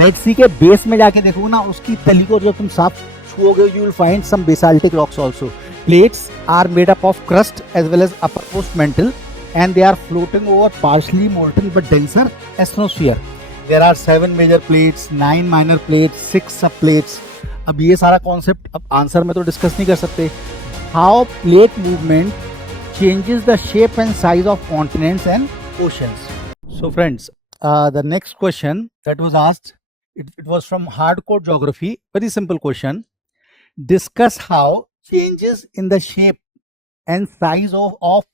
Red सी के base में जाके देखोगे ना, उसकी तली को जब तुम साफ छुओगे, you will find some basaltic rocks also. Plates are made up of crust as well as uppermost mantle, and they are floating over partially molten but denser astrosphere. There are 7 major plates, 9 minor plates, 6 sub plates. अब ये सारा concept अब answer में तो discuss नहीं कर सकते. How plate movement changes the shape and size of continents and oceans. So friends, the next question that was asked, it was from hardcore geography. Very simple question. Discuss how changes in the shape and size of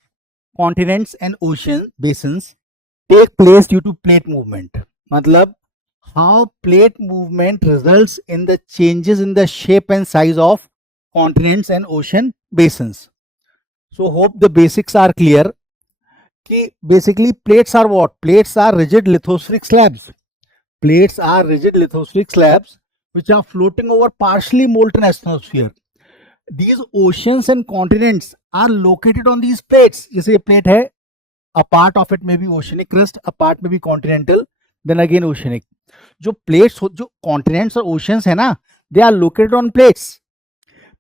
continents and ocean basins take place due to plate movement. मतलब how plate movement results in the changes in the shape and size of continents and ocean basins. So hope the basics are clear. कि basically plates are what? Plates are rigid lithospheric slabs. Plates are rigid lithospheric slabs which are floating over partially molten astrosphere. These oceans and continents are located on these plates. जैसे ये plate है, a part of it may be oceanic crust, a part may be continental, then again oceanic. जो plates, जो continents और oceans है ना, they are located on plates.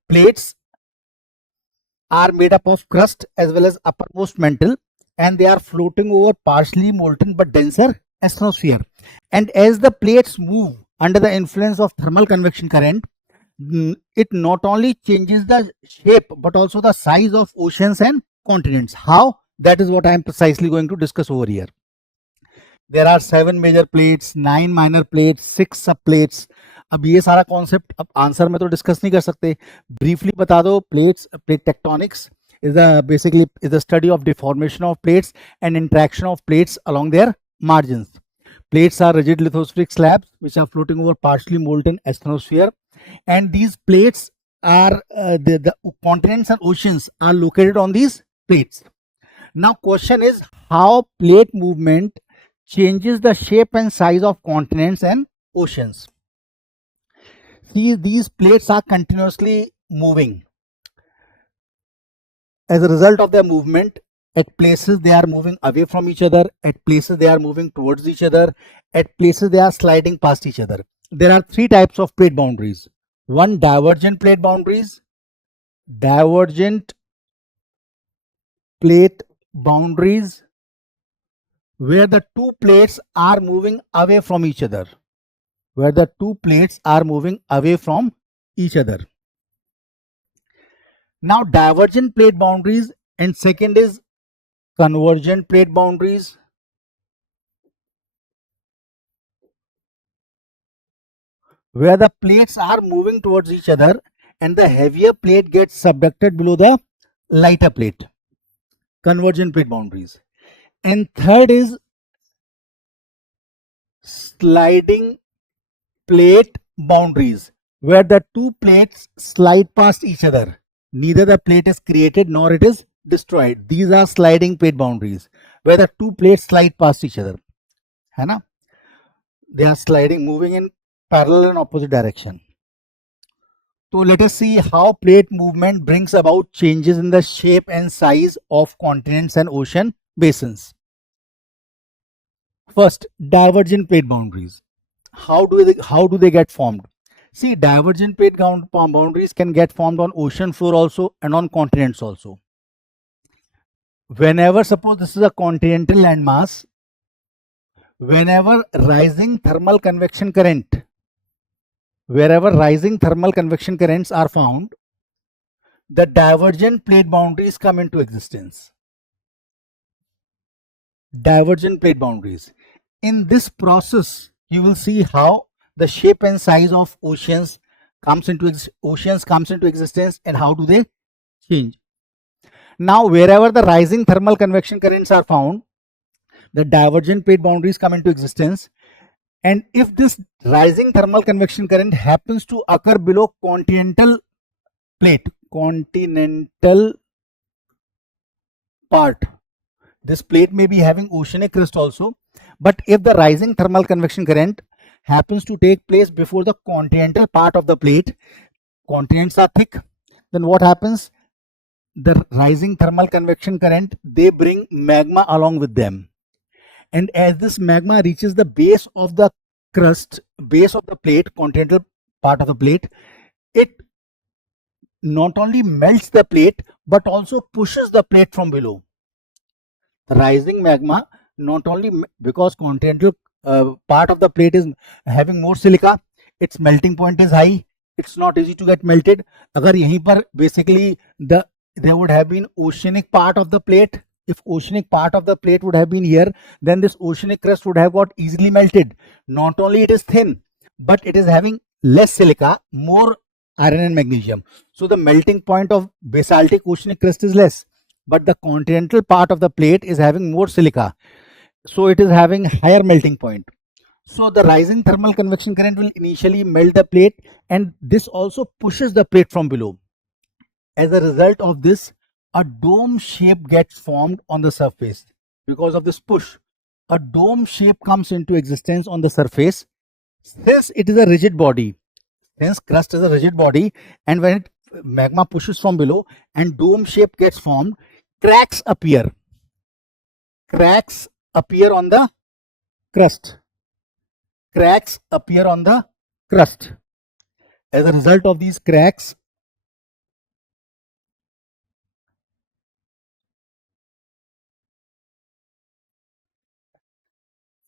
Plates are made up of crust as well as uppermost mantle, and they are floating over partially molten but denser astrosphere. And as the plates move under the influence of thermal convection current, it not only changes the shape but also the size of oceans and continents. How? That is what I am precisely going to discuss over here. There are 7 major plates, 9 minor plates, 6 sub plates. अब ये सारा concept अब answer में तो discuss नहीं कर सकते. Briefly बता दो. Plate tectonics is the study of deformation of plates and interaction of plates along their margins. Plates are rigid lithospheric slabs which are floating over partially molten astrosphere, and these plates are the continents and oceans are located on these plates. Now question is how plate movement changes the shape and size of continents and oceans. See, these plates are continuously moving. As a result of their movement, at places they are moving away from each other, at places they are moving towards each other, at places they are sliding past each other. There are 3 types of plate boundaries. One, divergent plate boundaries. Divergent plate boundaries where the 2 plates are moving away from each other. Where the 2 plates are moving away from each other. Now divergent plate boundaries, and second is convergent plate boundaries. Where the plates are moving towards each other and the heavier plate gets subducted below the lighter plate. Convergent plate boundaries. And third is sliding plate boundaries, where the 2 plates slide past each other. Neither the plate is created nor it is destroyed. These are sliding plate boundaries where the 2 plates slide past each other. है ना? They are sliding, moving in parallel and opposite direction. So let us see how plate movement brings about changes in the shape and size of continents and ocean basins. First, divergent plate boundaries. How do they get formed? See, divergent plate boundaries can get formed on ocean floor also and on continents also. Whenever, suppose this is a continental landmass, whenever rising thermal convection current, wherever rising thermal convection currents are found, the divergent plate boundaries come into existence. Divergent plate boundaries. In this process, you will see how the shape and size of oceans comes into existence and how do they change. Now, wherever the rising thermal convection currents are found, the divergent plate boundaries come into existence. And if this rising thermal convection current happens to occur below continental plate, continental part, this plate may be having oceanic crust also, but if the rising thermal convection current happens to take place before the continental part of the plate, continents are thick, then what happens? The rising thermal convection current, they bring magma along with them. And as this magma reaches the base of the crust, base of the plate, continental part of the plate, it not only melts the plate but also pushes the plate from below. The rising magma not only because continental part of the plate is having more silica, its melting point is high, it's not easy to get melted. Agar yahin par basically there would have been oceanic part of the plate. If oceanic part of the plate would have been here, then this oceanic crust would have got easily melted. Not only it is thin, but it is having less silica, more iron and magnesium. So the melting point of basaltic oceanic crust is less, but the continental part of the plate is having more silica. So it is having higher melting point. So the rising thermal convection current will initially melt the plate, and this also pushes the plate from below. As a result of this, a dome shape gets formed on the surface. Because of this push, a dome shape comes into existence on the surface. Since it is a rigid body, since crust is a rigid body, and when magma pushes from below and dome shape gets formed, cracks appear. Cracks appear on the crust. Cracks appear on the crust. As a result of these cracks,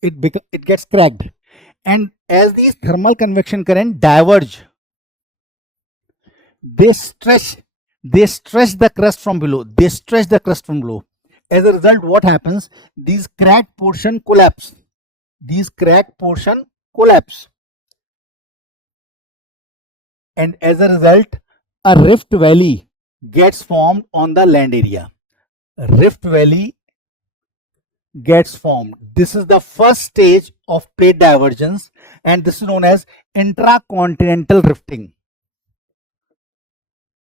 it gets cracked, and as these thermal convection current diverge, they stretch the crust from below. They stretch the crust from below. As a result, what happens? These cracked portion collapse. These cracked portion collapse, and as a result, a rift valley gets formed on the land area. A rift valley gets formed. This is the first stage of plate divergence, and this is known as intracontinental rifting.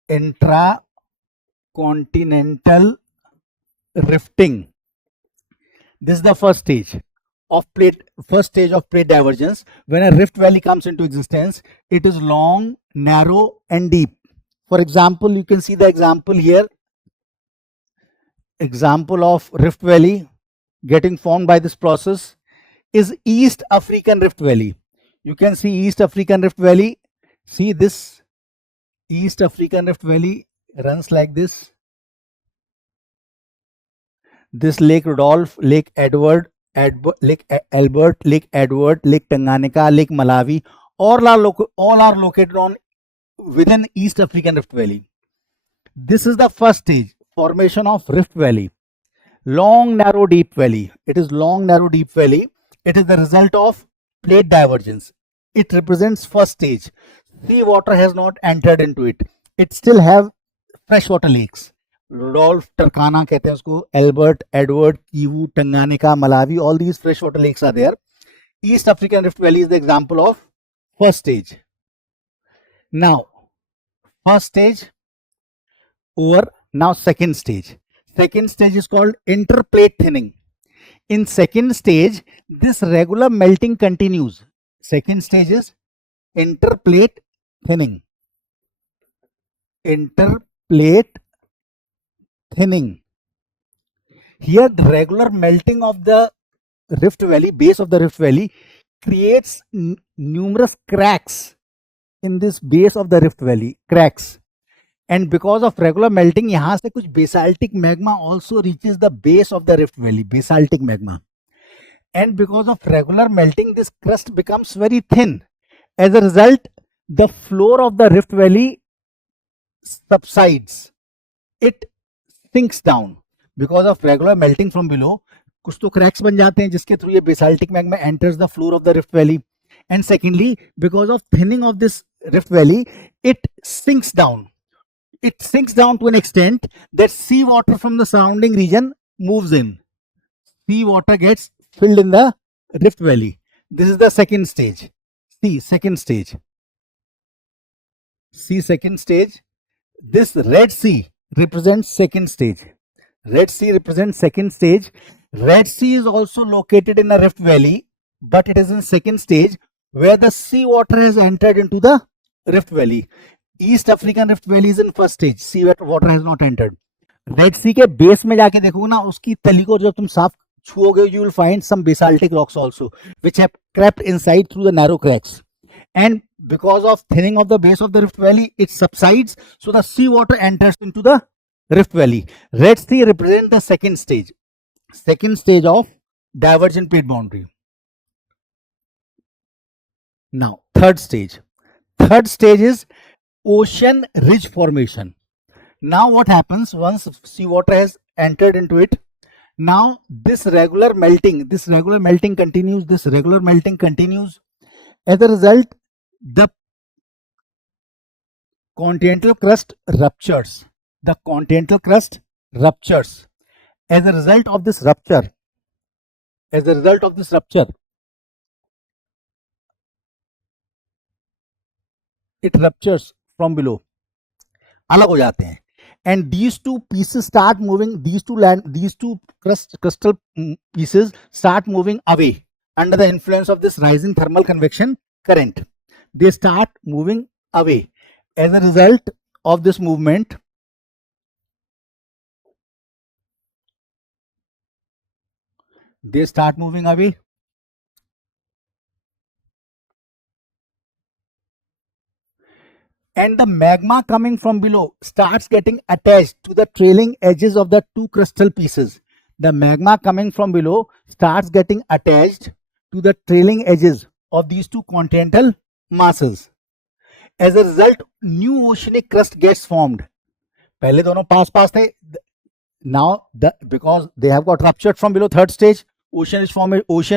Intracontinental rifting. This is the first stage of plate divergence. When a rift valley comes into existence, it is long, narrow, and deep. For example, you can see the example here. Example of rift valley getting formed by this process is East African Rift Valley. You can see East African Rift Valley. See this East African Rift Valley runs like this. This Lake Rudolph, Lake Edward, Lake Albert, Lake Edward, Lake Tanganyika, Lake Malawi, all are located on within East African Rift Valley. This is the first stage, formation of Rift Valley. Long, narrow, deep valley. It is long, narrow, deep valley. It is the result of plate divergence. It represents first stage. Sea water has not entered into it. It still have freshwater lakes. Rudolph, Turkana कहते हैं उसको, Albert, Edward, Kivu, Tanganyika, Malawi, all these freshwater lakes are there. East African Rift Valley is the example of first stage. Now, first stage over. Now second stage. Second stage is called interplate thinning. In second stage, this regular melting continues. Second stage is interplate thinning. Interplate thinning. Here, the regular melting of the rift valley, base of the rift valley, creates numerous cracks in this base of the rift valley. Cracks. And because of regular melting, यहाँ से कुछ basaltic magma also reaches the base of the rift valley, basaltic magma. And because of regular melting, this crust becomes very thin. As a result, the floor of the rift valley subsides. It sinks down. Because of regular melting from below, कुछ तो cracks बन जाते हैं जिसके through ये basaltic magma enters the floor of the rift valley. And secondly, because of thinning of this rift valley, it sinks down. It sinks down to an extent that seawater from the surrounding region moves in. Seawater gets filled in the rift valley. This is the second stage. See, second stage. See, second stage. This Red Sea represents second stage. Red Sea represents second stage. Red Sea is also located in a rift valley, but it is in second stage where the seawater has entered into the rift valley. East African Rift Valley is in first stage. Sea water has not entered. Red Sea के base में जाके देखो ना, उसकी तली को जब तुम साफ छुओगे, you will find some basaltic rocks also, which have crept inside through the narrow cracks. and because of thinning of the base of the Rift Valley, it subsides, so the sea water enters into the Rift Valley. Red Sea represents the second stage of divergent plate boundary. Now, third stage is ocean ridge formation. Now what happens once sea water has entered into it? Now this regular melting continues. As a result, the continental crust ruptures. As a result of this rupture, it ruptures from below, अलग हो जाते हैं, and these two pieces start moving, these two crustal pieces start moving away under the influence of this rising thermal convection current. They start moving away. As a result of this movement, they start moving away. And the magma coming from below starts getting attached to the trailing edges of the two crustal pieces. The magma coming from below starts getting attached to the trailing edges of these two continental masses. As a result, new oceanic crust gets formed. पहले दोनों पास पास थे. Now, because they have got ruptured from below, third stage, ocean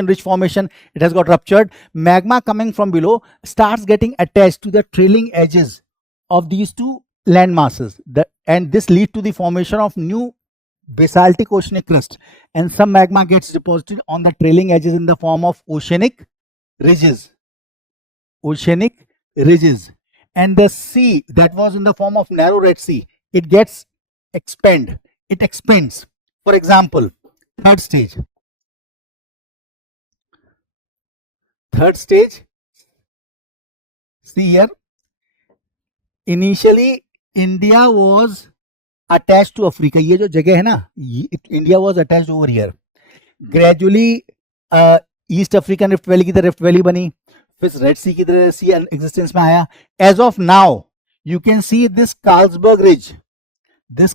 ridge formation, it has got ruptured. Magma coming from below starts getting attached to the trailing edges of these two land masses, and this leads to the formation of new basaltic oceanic crust, and some magma gets deposited on the trailing edges in the form of oceanic ridges. And the sea that was in the form of narrow Red Sea, it gets expands. For example, third stage, see here, initially India was attached to Africa. ये जो जगह है ना, India was attached over here. Gradually East African Rift Valley की तरह Rift Valley बनी, फिर Red Sea की तरह sea existence में आया. As of now, you can see this Carlsberg Ridge. In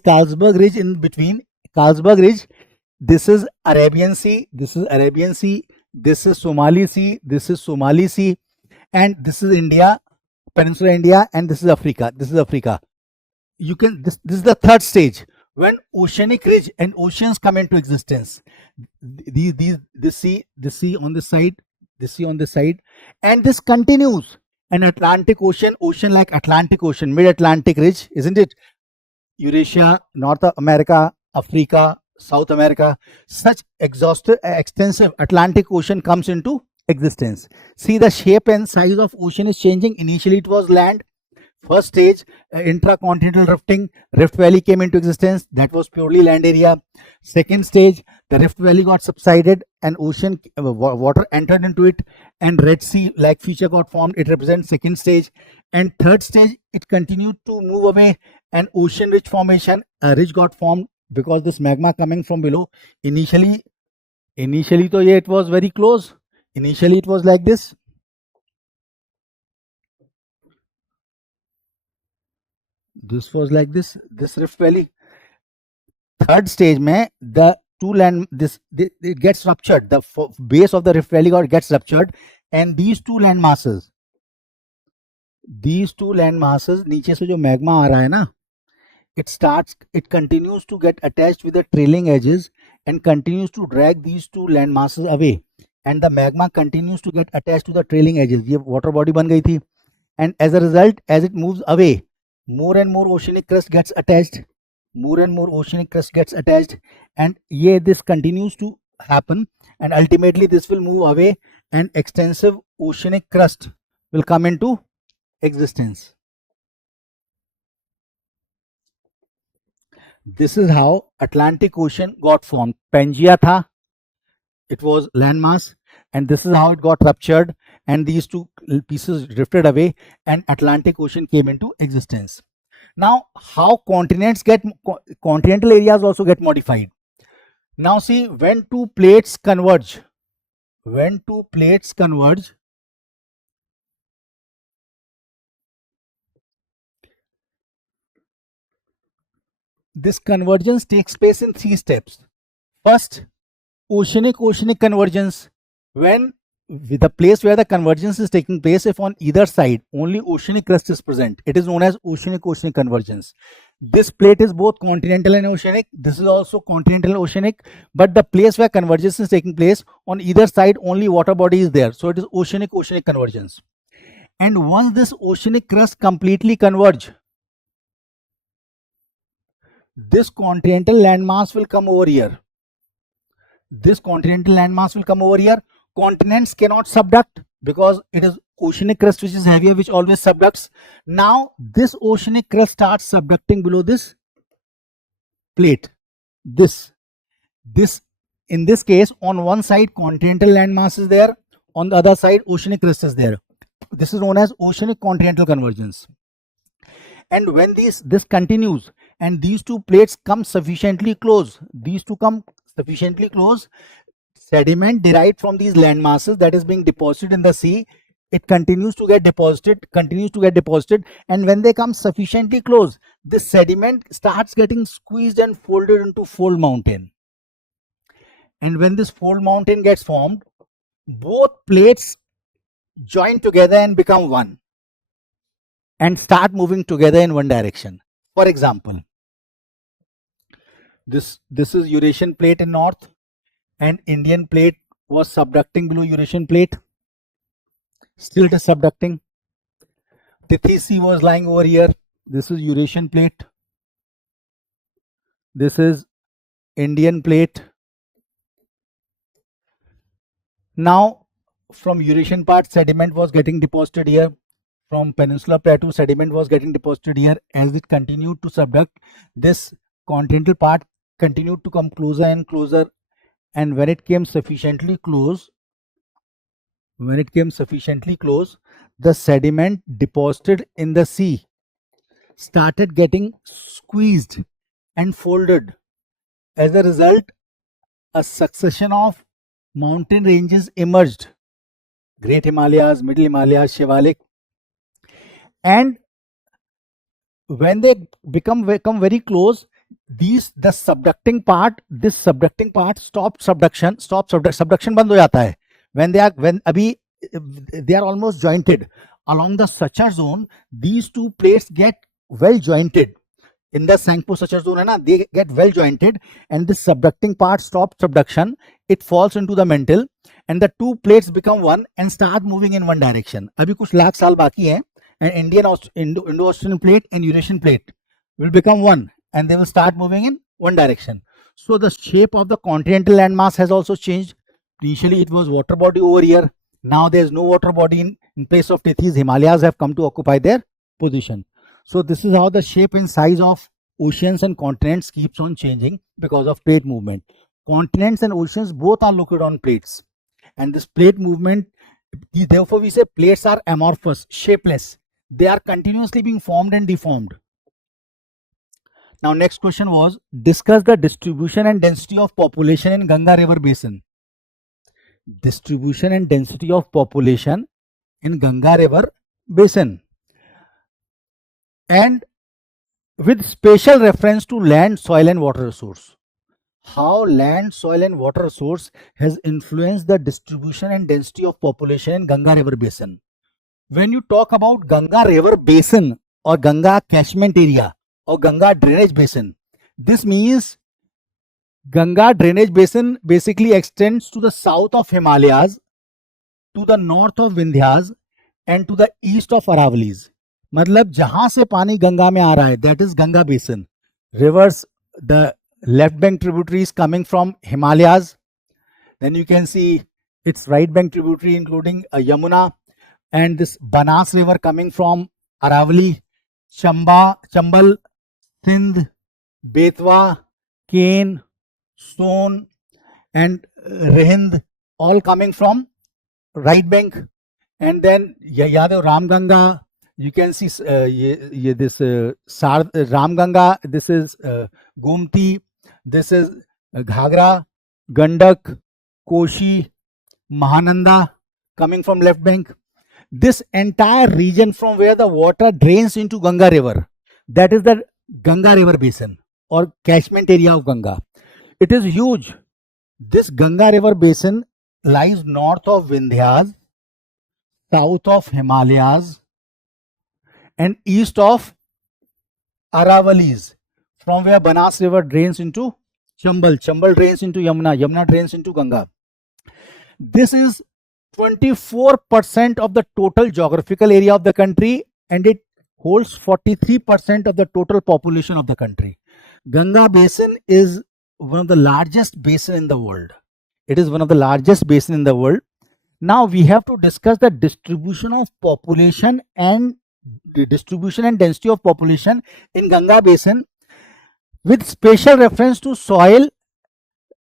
between Carlsberg Ridge, this is Arabian Sea, this is Somali Sea, and this is India, Peninsula India, and this is Africa. You can this is the third stage, when oceanic ridge and oceans come into existence. This sea on this side, and this continues. An Atlantic Ocean like Atlantic Ocean, mid-Atlantic ridge, isn't it? Eurasia, North America, Africa, South America, such extensive Atlantic Ocean comes into existence. See, the shape and size of ocean is changing. Initially it was land. First stage, intracontinental rifting, Rift Valley came into existence. That was purely land area. Second stage, the Rift Valley got subsided and ocean water entered into it, and Red Sea like feature got formed. It represents second stage. And third stage, it continued to move away, and ocean ridge formation, a ridge got formed because this magma coming from below. Initially तो ये it was very close. Initially it was like this. This was like this Rift Valley. Third stage mein the two land, it gets ruptured. The base of the Rift Valley gets ruptured, and these two land masses नीचे से जो magma आ रहा है ना, it continues to get attached with the trailing edges and continues to drag these two land masses away, and the magma continues to get attached to the trailing edges. ये water body बन गई थी, and as a result, as it moves away, more and more oceanic crust gets attached, and this continues to happen, and ultimately this will move away and extensive oceanic crust will come into existence. This is how Atlantic Ocean got formed. Pangea tha, it was landmass, and this is how it got ruptured, and these two pieces drifted away, and Atlantic Ocean came into existence. Now, how continental areas also get modified. Now see, when two plates converge, this convergence takes place in 3 steps. First, oceanic convergence. When the place where the convergence is taking place, if on either side only oceanic crust is present, it is known as oceanic convergence. This plate is both continental and oceanic. This is also continental and oceanic, but the place where convergence is taking place, on either side only water body is there, so it is oceanic convergence. And once this oceanic crust completely converge, this continental landmass will come over here. This continental landmass will come over here. Continents cannot subduct because it is oceanic crust which is heavier, which always subducts. Now this oceanic crust starts subducting below this plate. This in this case, on one side continental landmass is there, on the other side oceanic crust is there. This is known as oceanic continental convergence. And when this continues and these two plates come sufficiently close, sediment derived from these land masses that is being deposited in the sea, it continues to get deposited, and when they come sufficiently close, this sediment starts getting squeezed and folded into fold mountain. And when this fold mountain gets formed, both plates join together and become one and start moving together in one direction. For example, this is Eurasian plate in north, and Indian plate was subducting below Eurasian plate. Still it is subducting. Tethys Sea was lying over here. This is Eurasian plate. This is Indian plate. Now from Eurasian part, sediment was getting deposited here. From Peninsular Plateau, sediment was getting deposited here. As it continued to subduct, this continental part continued to come closer and closer, and when it came sufficiently close, the sediment deposited in the sea started getting squeezed and folded. As a result, a succession of mountain ranges emerged: Great Himalayas, Middle Himalayas, Shivalik. And when they become very close, this subducting part stopped subduction बंद हो जाता है when they are almost jointed along the suture zone. These two plates get well jointed in the Sangpo suture zone, they get well jointed, and this subducting part stops subduction. It falls into the mantle, and the two plates become one and start moving in one direction. अभी कुछ लाख साल बाकी है, and Indo-Australian plate and Eurasian plate will become one, and they will start moving in one direction. So the shape of the continental landmass has also changed. Initially it was water body over here. Now there is no water body. In place of Tethys, Himalayas have come to occupy their position. So this is how the shape and size of oceans and continents keeps on changing because of plate movement. Continents and oceans both are located on plates, and this plate movement, therefore we say plates are amorphous, shapeless. They are continuously being formed and deformed. Now next question was, discuss the distribution and density of population in Ganga river basin. Distribution and density of population in Ganga river basin, and with special reference to land, soil and water resource. How land, soil and water resource has influenced the distribution and density of population in Ganga river basin. When you talk about Ganga river basin or Ganga catchment area or Ganga drainage basin, this means Ganga drainage basin basically extends to the south of Himalayas, to the north of Vindhyas, and to the east of Aravalis. मतलब जहां से पानी गंगा में आ रहा है, that is Ganga basin. Rivers, the left bank tributaries coming from Himalayas, then you can see its right bank tributary including Yamuna, and this Banas river coming from Aravali, Chambal, Sindh, Betwa, Kane, Stone, and Rehind, all coming from right bank. And then Yadav Ramganga, you can see this Ramganga, this is Gomti, this is Ghagra, Gandak, Koshi, Mahananda coming from left bank. This entire region from where the water drains into Ganga river, that is the Ganga river basin. or catchment area of Ganga. It is huge. This Ganga river basin lies north of Vindhyas, south of Himalayas, and east of Aravalis, from where Banas river drains into Chambal. Chambal drains into Yamuna. Yamuna drains into Ganga. This is 24% of the total geographical area of the country, and it holds 43% of the total population of the country. Ganga basin is one of the largest basin in the world. It is one of the largest basin in the world. Now we have to discuss the distribution of population and the distribution and density of population in Ganga basin with special reference to soil,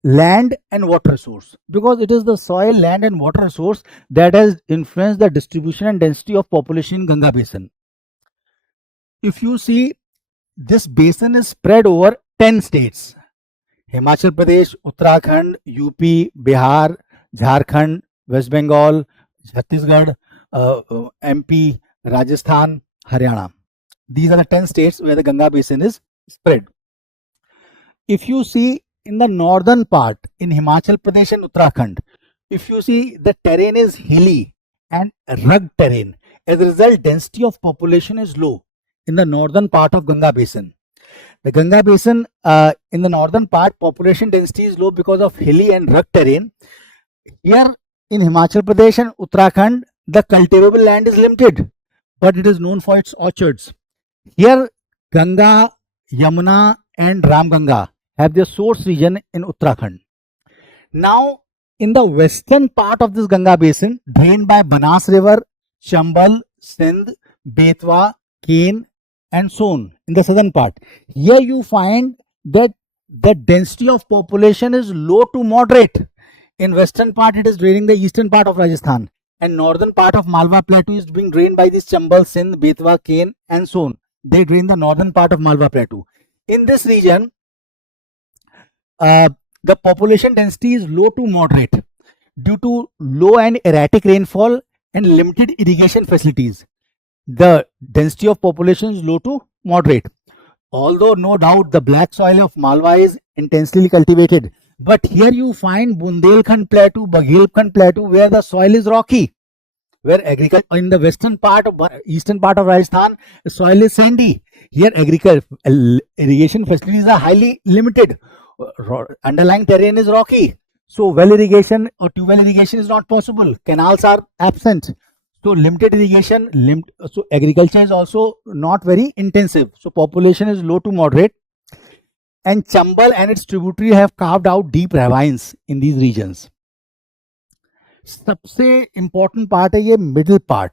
land and water resource, because it is the soil, land and water resource that has influenced the distribution and density of population in Ganga basin. If you see, this basin is spread over 10 states: Himachal Pradesh, Uttarakhand, UP, Bihar, Jharkhand, West Bengal, Chhattisgarh, MP, Rajasthan, Haryana. These are the 10 states where the Ganga basin is spread. If you see in the northern part, in Himachal Pradesh and Uttarakhand, if you see, the terrain is hilly and rugged terrain. As a result, density of population is low in the northern part of Ganga basin. The Ganga basin in the northern part, population density is low because of hilly and rugged terrain. Here in Himachal Pradesh and Uttarakhand, the cultivable land is limited, but it is known for its orchards. Here, Ganga, Yamuna and Ramganga have their source region in Uttarakhand. Now, in the western part of this Ganga basin, drained by Banas river, Chambal, Sindh, Betwa, Ken and Son, in the southern part, here you find that the density of population is low to moderate. In western part, it is draining the eastern part of Rajasthan, and northern part of Malwa Plateau is being drained by this Chambal, Sindh, Betwa, Ken and Son. They drain the northern part of Malwa Plateau. In this region, the population density is low to moderate due to low and erratic rainfall and limited irrigation facilities. The density of population is low to moderate. Although no doubt the black soil of Malwa is intensely cultivated, but here you find Bundelkhand Plateau, Baghelkhand Plateau, where the soil is rocky, where agriculture in the western part of eastern part of Rajasthan, the soil is sandy. Here agriculture irrigation facilities are highly limited. Underlying terrain is rocky, so well irrigation or tube well irrigation is not possible. Canals are absent, so limited irrigation. So agriculture is also not very intensive. So population is low to moderate, and Chambal and its tributary have carved out deep ravines in these regions. सबसे important part है ये middle part.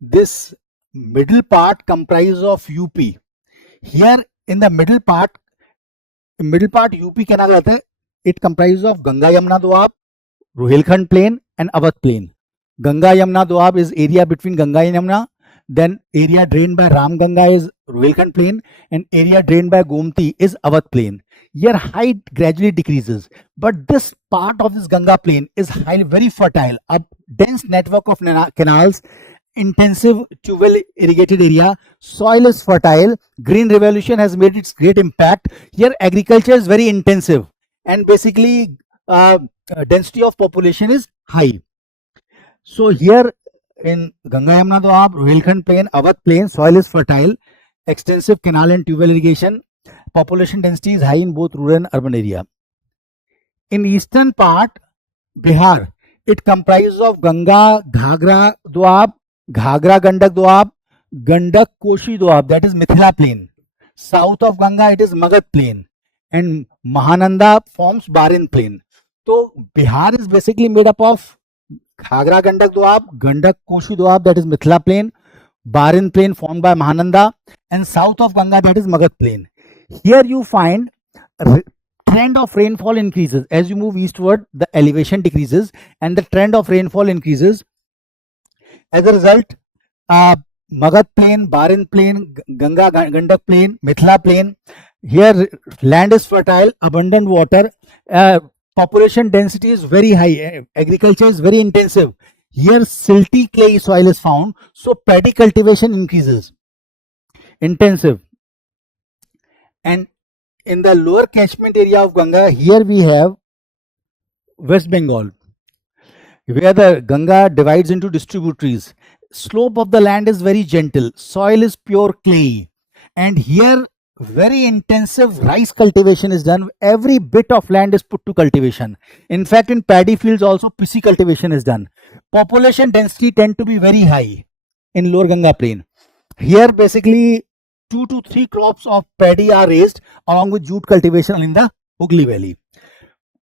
This middle part comprises of UP. Here in the middle part UP कहना जाता है. It comprises of Ganga Yamuna Doab, Rohilkhand Plain and Awadh Plain. Ganga Yamuna Doab is area between Ganga and Yamuna. Then area drained by Ram Ganga is Rohilkhand Plain, and area drained by Gomti is Awadh Plain. Here height gradually decreases, but this part of this Ganga plain is highly very fertile. A dense network of canals, intensive tube well irrigated area, soil is fertile. Green revolution has made its great impact. Here agriculture is very intensive, and basically density of population is high. So here in Ganga Yamuna Doab, Rohilkhand Plain, Awadh Plain, soil is fertile, extensive canal and tube well irrigation. Population density is high in both rural and urban area. In eastern part, Bihar, it comprises of Ganga, Ghagra Doab, Ghagra Gandak Doab, Gandak Koshi Doab, that is Mithila Plain. South of Ganga, it is Magad Plain, and Mahananda forms Barin Plain. So Bihar is basically made up of Ghagra Gandak Doab, Gandak Koshi Doab, that is Mithila Plain, Barin Plain formed by Mahananda, and south of Ganga, that is Magad Plain. Here you find trend of rainfall increases. As you move eastward, the elevation decreases and the trend of rainfall increases. As a result, Magad Plain, Barin Plain, Ganga Gandak Plain, Mithila Plain, here land is fertile, abundant water, population density is very high, agriculture is very intensive. Here silty clay soil is found, so paddy cultivation increases, intensive. And in the lower catchment area of Ganga, here we have West Bengal, where the Ganga divides into distributaries. Slope of the land is very gentle, soil is pure clay, and here very intensive rice cultivation is done. Every bit of land is put to cultivation. In fact, in paddy fields also PC cultivation is done. Population density tend to be very high in lower Ganga plain. Here basically 2 to 3 crops of paddy are raised along with jute cultivation in the Hooghly Valley.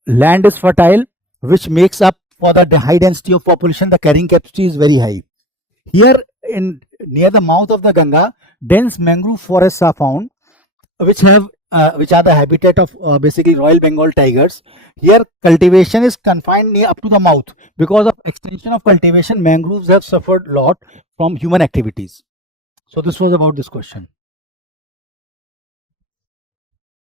Land is fertile, which makes up for the high density of population. The carrying capacity is very high. Here in near the mouth of the Ganga, dense mangrove forests are found, which are the habitat of basically Royal Bengal tigers. Here cultivation is confined near up to the mouth. Because of extension of cultivation, mangroves have suffered a lot from human activities. So this was about this question.